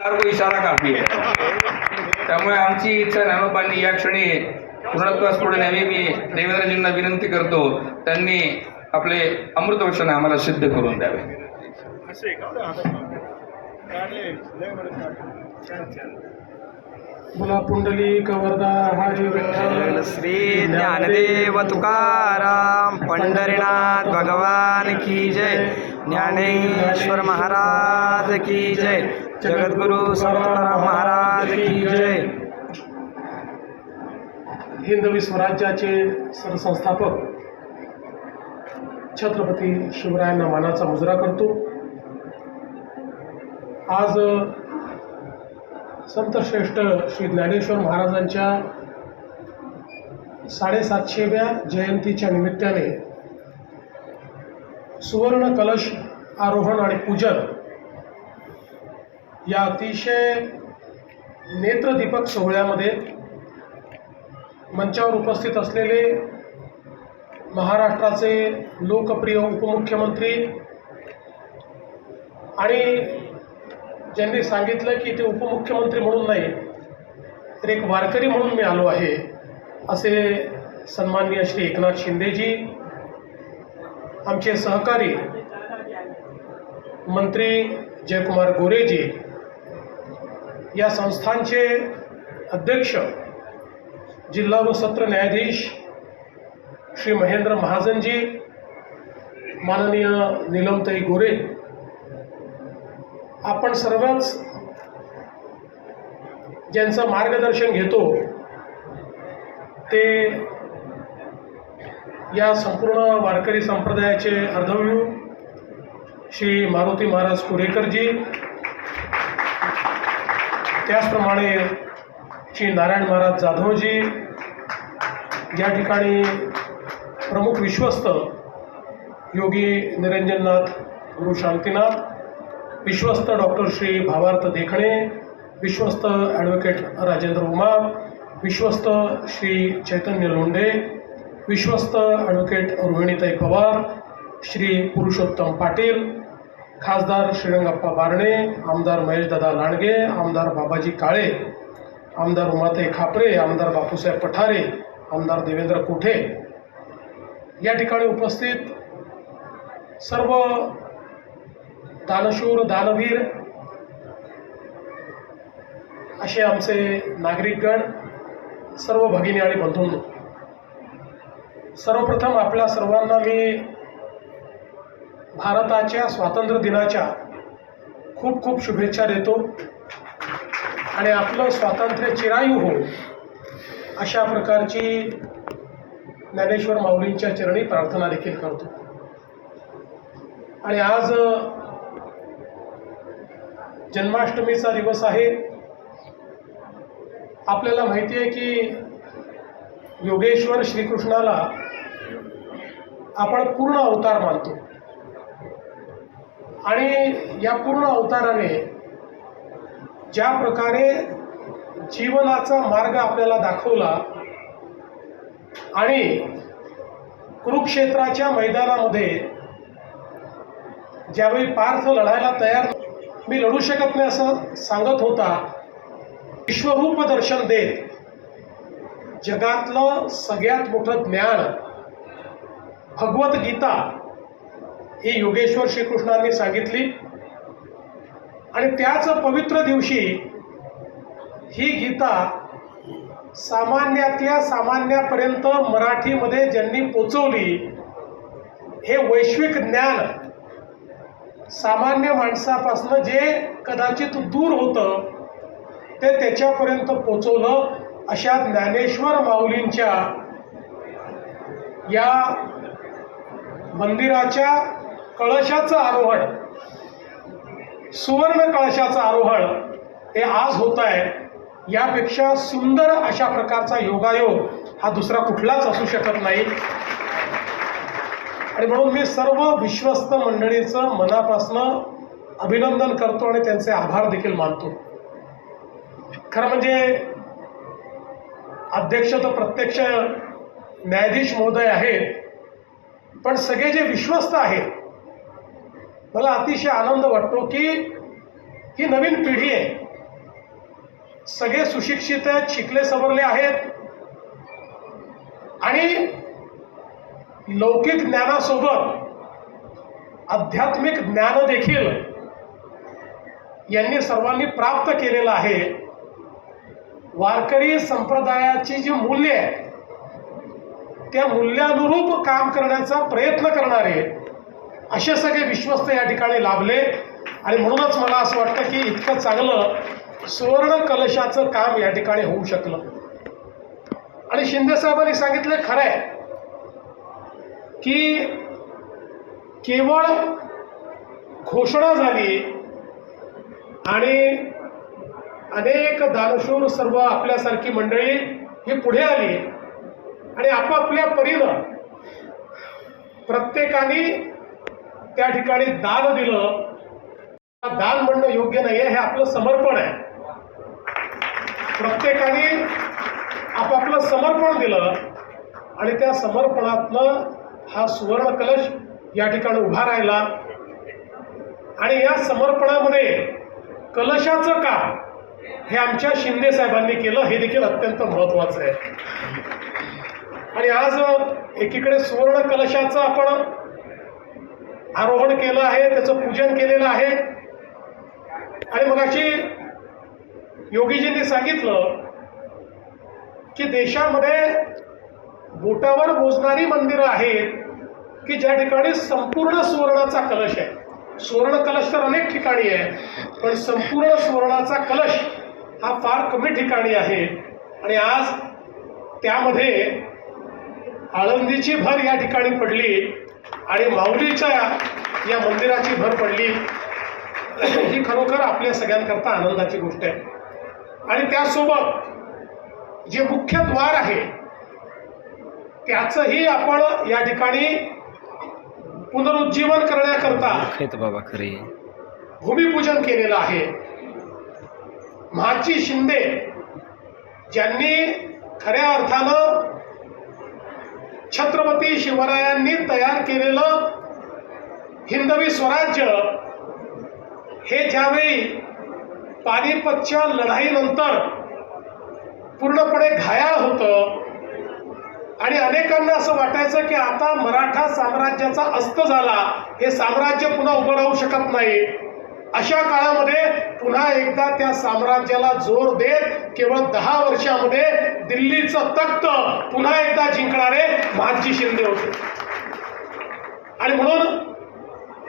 को इशारा काफी आहे. त्यामुळे आमची इच्छा ज्ञानोबांनी या क्षणी पूर्णत्वास पुढे न्यावी. मी देवेंद्रजींना विनंती करतो, त्यांनी आपले अमृतवचन आम्हाला सिद्ध करून द्यावे. बोला पुंडलिक वरदा हरी विठ्ठल. श्री ज्ञानदेव तुकाराम पंढरीनाथ भगवान की जय. ज्ञानेश्वर महाराज की जय. जगद्गुरु तुकाराम महाराज की जय. हिंदवी स्वराज्याचे सरसंस्थापक छत्रपती शिवरायांना मानाचा मुजरा करतो. आज संत श्रेष्ठ श्री ज्ञानेश्वर महाराजांच्या 750व्या जयंतीच्या निमित्ताने सुवर्ण कलश आरोहण आणि पूजन या अतिशय नेत्रदीपक सोहळ्यामध्ये मंचावर उपस्थित असलेले महाराष्ट्राचे लोकप्रिय उपमुख्यमंत्री आणि ज्यांनी सांगितलं की ते उपमुख्यमंत्री म्हणून नाही तर एक वारकरी म्हणून मी आलो आहे, असे सन्माननीय श्री एकनाथ शिंदेजी, आमचे सहकारी मंत्री जयकुमार गोरेजी, या संस्थांचे अध्यक्ष जिल्हा व सत्र न्यायाधीश श्री महेंद्र महाजनजी, माननीय नीलमताई गोरे, आपण सर्वच ज्यांचं मार्गदर्शन घेतो ते या संपूर्ण वारकरी संप्रदायाचे अर्धव्यू श्री मारुती महाराज कुरेकरजी, त्याचप्रमाणे श्री नारायण महाराज जाधवजी, या ठिकाणी प्रमुख विश्वस्त योगी निरंजननाथ गुरु शांतीनाथ, विश्वस्त डॉक्टर श्री भावार्थ देखणे, विश्वस्त ॲडव्होकेट राजेंद्र उमा, विश्वस्त श्री चैतन्य लोंढे, विश्वस्त ॲडव्होकेट रोहिणीताई पवार, श्री पुरुषोत्तम पाटील, खासदार श्रीरंगप्पा बारणे, आमदार महेशदादा लांडगे, आमदार बाबाजी काळे, आमदार उमाताई खापरे, आमदार बापूसाहेब पठारे, आमदार देवेंद्र कोठे, या ठिकाणी उपस्थित सर्व दानशूर दानवीर असे आमचे नागरिकगण, सर्व भगिनी आणि बंधूंनो, सर्वप्रथम आपल्या सर्वांना मी भारताच्या स्वातंत्र्य दिनाच्या खूप खूप शुभेच्छा देतो आणि आपलं स्वातंत्र्य चिरायू हो अशा प्रकारची ज्ञानेश्वर माऊलींच्या चरणी प्रार्थना देखील करतो. आणि आज जन्माष्टमीचा दिवस आहे. आपल्याला माहिती आहे की योगेश्वर श्रीकृष्णाला आपण पूर्ण अवतार मानतो आणि या पूर्ण अवताराने ज्या प्रकारे जीवनाचा मार्ग आपल्याला दाखवला आणि कुरुक्षेत्राच्या मैदानामध्ये ज्यावेळी पार्थ लढायला तयार, मी लढू शकत नाही असं सांगत होता, विश्वरूप दर्शन देत जगातलं सगळ्यात मोठं ज्ञान भगवद्गीता ही योगेश्वर श्रीकृष्णांनी सांगितली आणि त्याच पवित्र दिवशी ही गीता सामान्यातल्या सामान्यापर्यंत मराठीमध्ये ज्यांनी पोचवली, हे वैश्विक ज्ञान सामान्य माणसापासून जे कदाचित दूर होतं ते त्याच्यापर्यंत पोचवलं. अशा ज्ञानेश्वर माऊलींच्या या मंदिराच्या कळशाचं आरोहण, सुवर्ण कळशाचं आरोहण हे आज होत आहे. यापेक्षा सुंदर अशा प्रकारचा योगायोग हा दुसरा कुठलाच असू शकत नाही. आणि म्हणून मी सर्व विश्वस्त मंडळीचं मनापासून अभिनंदन करतो आणि त्यांचे आभार देखील मानतो. खरं म्हणजे अध्यक्ष तर प्रत्यक्ष न्यायाधीश महोदय आहेत, पण सगळे जे विश्वस्त आहेत, मला अतिशय आनंद वाटतो की ही नवीन पिढी आहे सगळे सुशिक्षित आहेत, शिकले सवरले आहेत आणि लौकिक ज्ञानासोबत आध्यात्मिक ज्ञान देखील यांनी सर्वांनी प्राप्त केलेलं आहे. वारकरी संप्रदायाची जी मूल्य आहे त्या मूल्यानुरूप काम करण्याचा प्रयत्न करणारे असे सगळे विश्वस्त या ठिकाणी लाभले. आणि म्हणूनच मला असं वाटतं की इतकं चांगलं सुवर्ण कलशाचं काम या ठिकाणी होऊ शकलं. आणि शिंदे साहेबांनी सांगितलं खरं आहे की केवळ घोषणा झाली आणि अनेक दानशूर सर्व आपल्यासारखी मंडळी ही पुढे आली आणि आपापल्या परीनं प्रत्येकाने त्या ठिकाणी दान दिलं. दान म्हणणं योग्य नाही आहे, हे आपलं समर्पण आहे. प्रत्येकाने आपापलं समर्पण दिलं आणि त्या समर्पणातनं हा सुवर्ण कलश या ठिकाणी उभा राहिला. आणि या समर्पणामध्ये कलशाचं काम हे आमच्या शिंदे साहेबांनी केलं, हे देखील अत्यंत महत्त्वाचं आहे. आणि आज एकीकडे सुवर्ण कलशाचं आपण आरोहण केलं आहे, त्याचं पूजन केलेलं आहे. आणि मगाशी योगीजींनी सांगितलं की देशामध्ये बोटावर मोजणारी मंदिरं आहेत की ज्या ठिकाणी संपूर्ण सुवर्णाचा कलश आहे. सुवर्ण कलश तर अनेक ठिकाणी आहे, पण संपूर्ण सुवर्णाचा कलश हा फार कमी ठिकाणी आहे. आणि आज त्यामध्ये आळंदीची भर या ठिकाणी पडली आणि माऊलीच्या या मंदिराची भर पडली. ही खरोखर आपल्या सगळ्यांकरता आनंदाची गोष्ट आहे. आणि त्यासोबत जे मुख्य द्वार आहे त्याचंही आपण या ठिकाणी पुनरुज्जीवन करण्याकरता बाबा खरे भूमिपूजन केलेलं आहे. महाजी शिंदे ज्यांनी खऱ्या अर्थानं छत्रपती शिवरायांनी तयार केलेलं हिंदवी स्वराज्य हे ज्यावेळी पानिपतच्या लढाईनंतर पूर्णपणे घायाळ होतं आणि अनेकांना असं वाटायचं की आता मराठा साम्राज्याचा अस्त झाला, हे साम्राज्य पुन्हा उभं राहू शकत नाही. अशा काळामध्ये पुन्हा एकदा त्या साम्राज्याला जोर देत केवळ 10 वर्षामध्ये दिल्लीचं तख्त पुन्हा एकदा जिंकणारे महाजी शिंदे होते. आणि म्हणून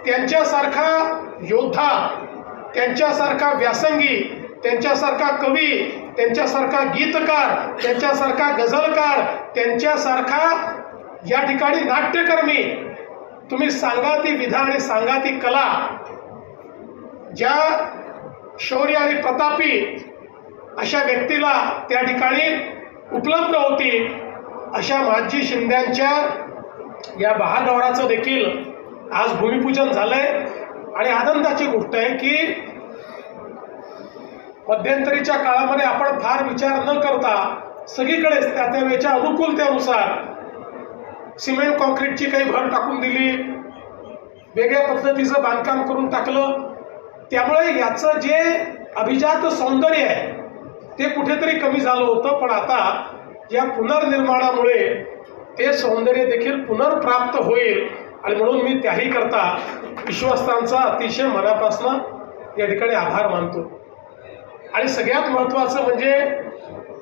त्यांच्यासारखा योद्धा, त्यांच्यासारखा व्यासंगी, त्यांच्यासारखा कवी, त्यांच्यासारखा गीतकार, त्यांच्यासारखा गझलकार, त्यांच्यासारखा या ठिकाणी नाट्यकर्मी, तुम्ही सांगा ती विधा आणि सांगा ती कला, ज्या शौर्य आणि प्रतापी अशा व्यक्तीला त्या ठिकाणी उपलब्ध होती, अशा महाजी शिंद्यांच्या या बहादौराचं देखील आज भूमिपूजन झालंय. आणि आनंदाची गोष्ट आहे की मध्यंतरीच्या काळामध्ये आपण फार विचार न करता सगळीकडेच त्या वेळच्या अनुकूलतेनुसार सिमेंट कॉन्क्रीटची काही भर टाकून दिली, वेगळ्या पद्धतीचं बांधकाम करून टाकलं. त्यामुळे याचं जे अभिजात सौंदर्य आहे ते कुठेतरी कमी झालं होतं. पण आता या पुनर्निर्माणामुळे ते सौंदर्य देखील पुनर्प्राप्त होईल. आणि म्हणून मी त्याही करता विश्वस्तांचा अतिशय मनापासून या ठिकाणी आभार मानतो. आणि सगळ्यात महत्त्वाचं म्हणजे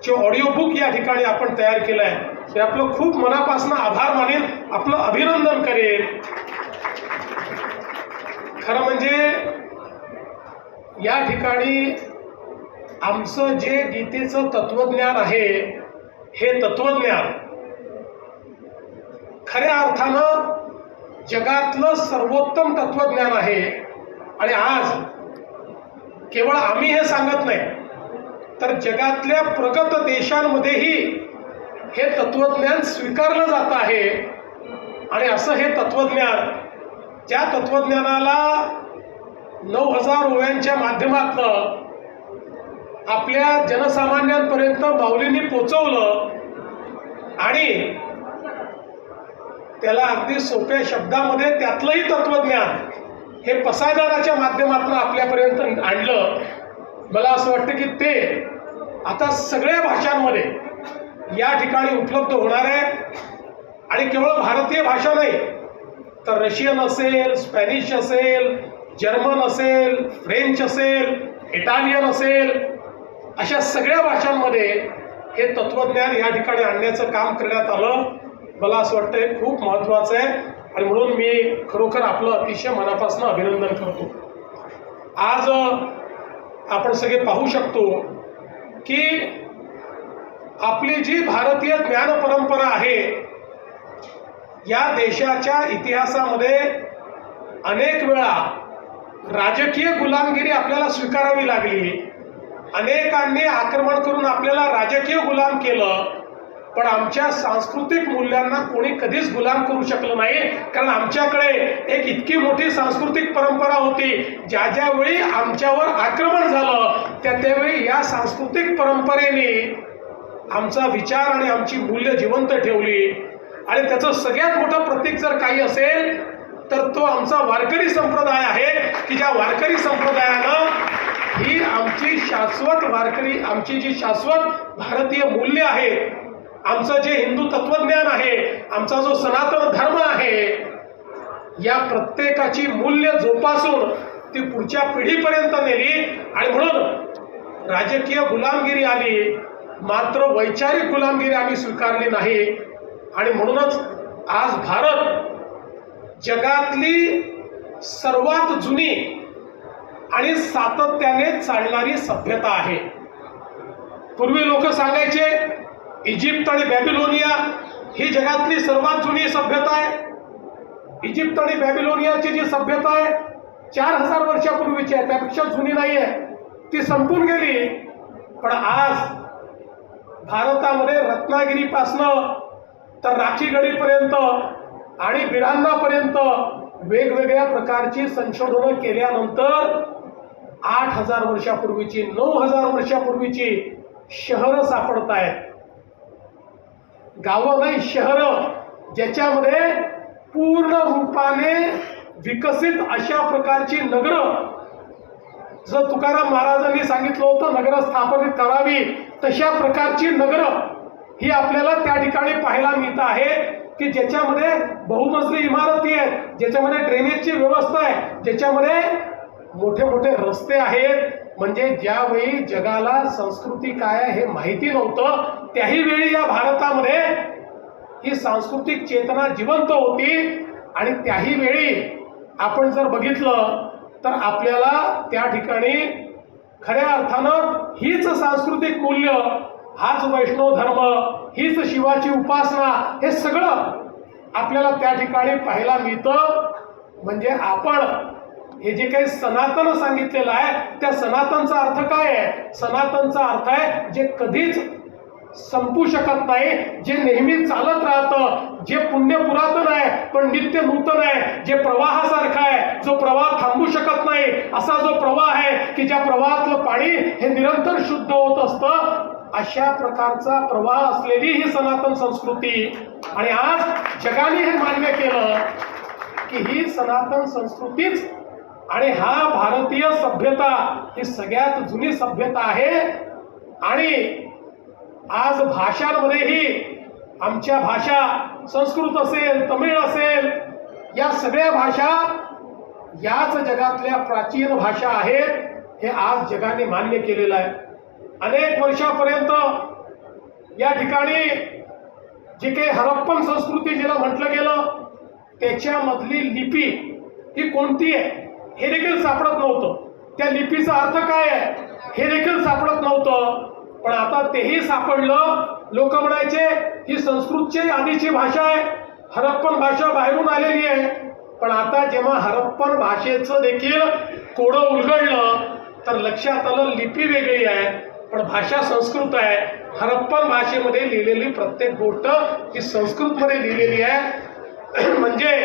जे ऑडिओ बुक या ठिकाणी आपण तयार केलं आहे ते आपलं खूप मनापासून आभार मानेन, आपलं अभिनंदन करेन. खरं म्हणजे या ठिकाणी आमचं जे गीतेचं तत्वज्ञान आहे हे तत्वज्ञान खऱ्या अर्थानं जगातलं सर्वोत्तम तत्वज्ञान आहे. आणि आज केवळ आम्ही हे सांगत नाही तर जगातल्या प्रगत देशांमध्येही हे तत्वज्ञान स्वीकारलं जात आहे. आणि असं हे तत्वज्ञान, ज्या तत्वज्ञानाला 9000 ओव्यांच्या माध्यमातून आपल्या जनसामान्यांपर्यंत माऊलींनी पोचवलं आणि त्याला अगदी सोप्या शब्दामध्ये त्यातलंही तत्वज्ञान हे पसायदानाच्या माध्यमातून आपल्यापर्यंत आणलं. मला असं वाटतं की ते आता सगळ्या भाषांमध्ये या ठिकाणी उपलब्ध होणार आहे. आणि केवळ भारतीय भाषा नाही तर रशियन असेल, स्पॅनिश असेल, जर्मन असेल, फ्रेंच असेल, इटालियन असेल, अशा सगळ्या भाषांमध्ये हे तत्वज्ञान या ठिकाणी आणण्याचं काम करण्यात आलं. मला असं वाटतं हे खूप महत्त्वाचं आहे आणि म्हणून मी खरोखर आपलं अतिशय मनापासून अभिनंदन करतो. आज आपण सगळे पाहू शकतो की आपली जी भारतीय ज्ञान परंपरा आहे या देशाच्या इतिहासामध्ये अनेक वेळा राजकीय गुलामगिरी आपल्याला स्वीकारावी लागली. अनेकांनी आक्रमण करून आपल्याला राजकीय गुलाम केलं, पण आमच्या सांस्कृतिक मूल्यांना कोणी कधीच गुलाम करू शकलं नाही. कारण आमच्याकडे एक इतकी मोठी सांस्कृतिक परंपरा होती. ज्या ज्यावेळी आमच्यावर आक्रमण झालं त्यावेळी या सांस्कृतिक परंपरेने आमचा विचार आणि आमची मूल्य जिवंत ठेवली. आणि त्याचं सगळ्यात मोठं प्रतीक जर काही असेल तर तो आमचा वारकरी संप्रदाय आहे की ज्या वारकरी संप्रदायानं ही आमची शाश्वत वारकरी, आमची जी शाश्वत भारतीय मूल्य आहे, आमचं जे हिंदू तत्वज्ञान आहे, आमचा जो सनातन धर्म आहे, या प्रत्येकाची मूल्य जोपासून ती पुढच्या पिढीपर्यंत नेली. आणि म्हणून राजकीय गुलामगिरी आली मात्र वैचारिक गुलामगिरी आम्ही स्वीकारली नाही. आणि म्हणूनच आज भारत जगातली सर्वात जुनी आणि सातत्याने चालणारी सभ्यता आहे. पूर्वी लोक सांगायचे इजिप्त आणि बॅबिलोनिया ही जगातली सर्वात जुनी सभ्यता आहे. इजिप्त आणि बॅबिलोनियाची जी सभ्यता आहे 4000 वर्षापूर्वीची आहे, त्यापेक्षा जुनी नाही आहे, ती संपून गेली. पण आज भारतामध्ये रत्नागिरीपासनं तर राखीगडीपर्यंत आणि बिरांनापर्यंत वेगवेगळ्या प्रकारची संशोधनं केल्यानंतर 8000 वर्षापूर्वीची, 9000 वर्षापूर्वीची शहरं सापडत आहेत. गावं नाही, शहरं, ज्याच्यामध्ये पूर्ण रूपाने विकसित अशा प्रकारची नगरं, जर तुकाराम महाराजांनी सांगितलं होतं नगर स्थापन करावी, तशा प्रकारची नगरं ही आपल्याला त्या ठिकाणी पाहायला मिळत आहे की ज्याच्यामध्ये बहुमजली इमारती आहेत, ज्याच्यामध्ये ड्रेनेजची व्यवस्था आहे, ज्याच्यामध्ये मोठे मोठे रस्ते आहेत. म्हणजे ज्यावेळी जगाला संस्कृती काय आहे हे माहिती नव्हतं त्याही वेळी या भारतामध्ये ही सांस्कृतिक चेतना जिवंत होती. आणि त्याही वेळी आपण जर बघितलं तर आपल्याला त्या ठिकाणी खऱ्या अर्थानं हीच सांस्कृतिक मूल्य, हाच वैष्णव धर्म, हीच शिवाची उपासना, हे सगळं आपल्याला त्या ठिकाणी पाहायला मिळतं. म्हणजे आपण हे जे काही सनातन सांगितलेलं आहे त्या सनातनचा अर्थ काय आहे? सनातनचा अर्थ आहे जे कधीच संपू शकत नाही, जे नेहमी चालत राहतं, जे पुण्य पुरातन आहे पण नित्य नूतन आहे, जे प्रवाहासारखं आहे, जो प्रवाह थांबू शकत नाही, असा जो प्रवाह आहे की ज्या प्रवाहातलं पाणी हे निरंतर शुद्ध होत असतं, अशा प्रकारचा प्रवाह असलेली ही सनातन संस्कृती. आणि आज जगाने हे मान्य केलं की ही सनातन संस्कृतीच आणि हा भारतीय सभ्यता ही सगळ्यात जुनी सभ्यता आहे. आणि आज भाषांमध्येही आमच्या भाषा, संस्कृत असेल, तमिळ असेल, या सगळ्या भाषा याच जगातल्या प्राचीन भाषा आहेत, हे आज जगाने मान्य केलेलं आहे. अनेक वर्षापर्यंत या ठिकाणी जी काही हरप्पन संस्कृती जिला म्हटलं गेलं त्याच्यामधली लिपी ही कोणती आहे हे देखील सापडत नव्हतं. त्या लिपीचा अर्थ काय आहे हे देखील सापडत नव्हतं. पण आता तेही सापडलं. लोक म्हणायचे ही संस्कृतची आधीची भाषा आहे, हरप्पन भाषा बाहेरून आलेली आहे. पण आता जेव्हा हरप्पन भाषेचं देखील कोडं उलगडलं तर लक्षात आलं लिपी वेगळी आहे पण भाषा संस्कृत आहे. हरप्पन भाषेमध्ये लिहिलेली प्रत्येक गोष्ट ही संस्कृतमध्ये लिहिलेली आहे. म्हणजे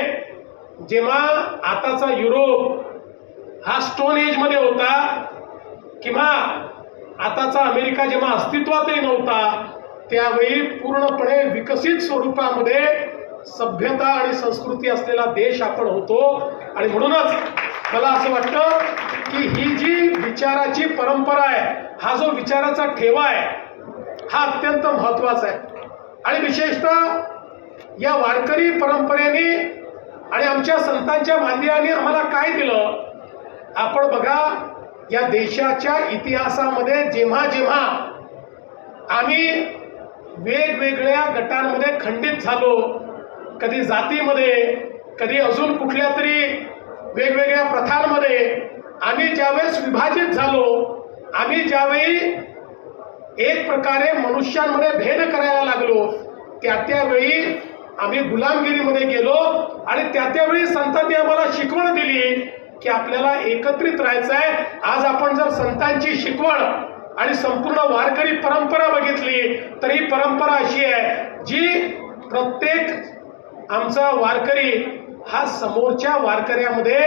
जेव्हा आताचा युरोप हा स्टोन एज मध्ये होता किंवा आताचा अमेरिका जेव्हा अस्तित्वातही नव्हता त्यावेळी पूर्णपणे विकसित स्वरूपामध्ये सभ्यता आणि संस्कृती असलेला देश आपण होतो. आणि म्हणूनच मला असं वाटतं की ही जी विचाराची परंपरा आहे, हा जो विचाराचा ठेवा आहे, हा अत्यंत महत्वाचा आहे. आणि विशेषतः या वारकरी परंपरेने आणि आमच्या संतांच्या मांदियाने आम्हाला काय दिलं. आपण बघा, या देशाच्या इतिहासामध्ये जेव्हा जेव्हा आम्ही वेगवेगळ्या गटांमध्ये खंडित झालो, कधी जातीमध्ये, कधी अजून कुठल्या तरी वेगवेगळ्या प्रथांमध्ये आम्ही ज्यावेळेस विभाजित झालो, आम्ही ज्यावेळी एक प्रकारे मनुष्यांमध्ये भेद करायला लागलो, त्यावेळी आम्ही गुलामगिरीमध्ये गेलो. आणि त्यावेळी संतांनी आम्हाला शिकवण दिली की आपल्याला एकत्रित राहायचं आहे. आज आपण जर संतांची शिकवण आणि संपूर्ण वारकरी परंपरा बघितली तर ही परंपरा अशी आहे जी प्रत्येक आमचा वारकरी हा समोरच्या वारकऱ्यामध्ये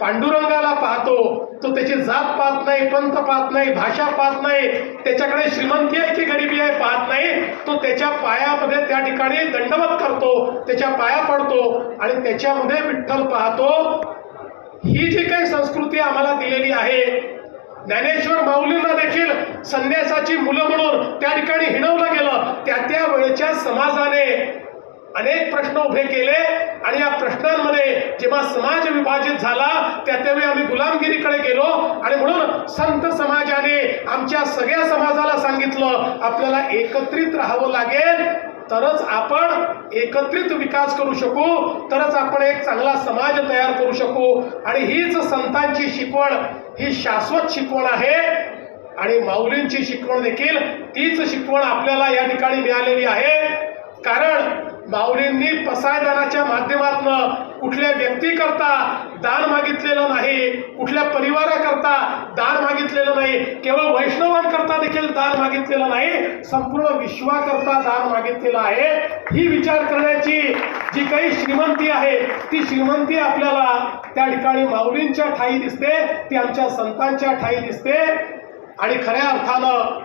पांडुरंगाला पाहतो. तो त्याची जात पाहत नाही, पंथ पाहत नाही, भाषा पाहत नाही, त्याच्याकडे श्रीमंती आहे की गरिबी आहे पाहत नाही. तो त्याच्या पायामध्ये त्या ठिकाणी दंडवत करतो, त्याच्या पाया पडतो आणि त्याच्यामध्ये विठ्ठल पाहतो. ही जी काही संस्कृती आम्हाला दिलेली आहे, ज्ञानेश्वर माऊलींना देखील संन्यासाची मुलं म्हणून त्या ठिकाणी हिणवलं गेलं. त्या वेळेच्या समाजाने अनेक प्रश्न उभे केले आणि या प्रश्नांमध्ये जेव्हा समाज विभाजित झाला त्यावेळी आम्ही गुलामगिरीकडे गेलो. आणि म्हणून संत समाजाने आमच्या सगळ्या समाजाला सांगितलं आपल्याला एकत्रित राहावं लागेल, तरच आपण एकत्रित विकास करू शकू, तरच आपण एक चांगला समाज तयार करू शकू. आणि हीच संतांची शिकवण, ही शाश्वत शिकवण आहे. आणि माऊलींची शिकवण देखील तीच शिकवण आपल्याला या ठिकाणी मिळालेली आहे. कारण माऊलींनी पसायदानाच्या माध्यमातून कुठल्या व्यक्तीकरता दान मागितलेलं नाही, कुठल्या परिवाराकरता दान मागितलेलं नाही, केवळ वैष्णवांकरता देखील दान मागितलेलं नाही, संपूर्ण विश्वाकरता दान मागितलेलं आहे. ही विचार करण्याची जी काही श्रीमंती आहे ती श्रीमंती आपल्याला त्या ठिकाणी माऊलींच्या ठायी दिसते, ती आमच्या संतांच्या ठायी दिसते. आणि खऱ्या अर्थानं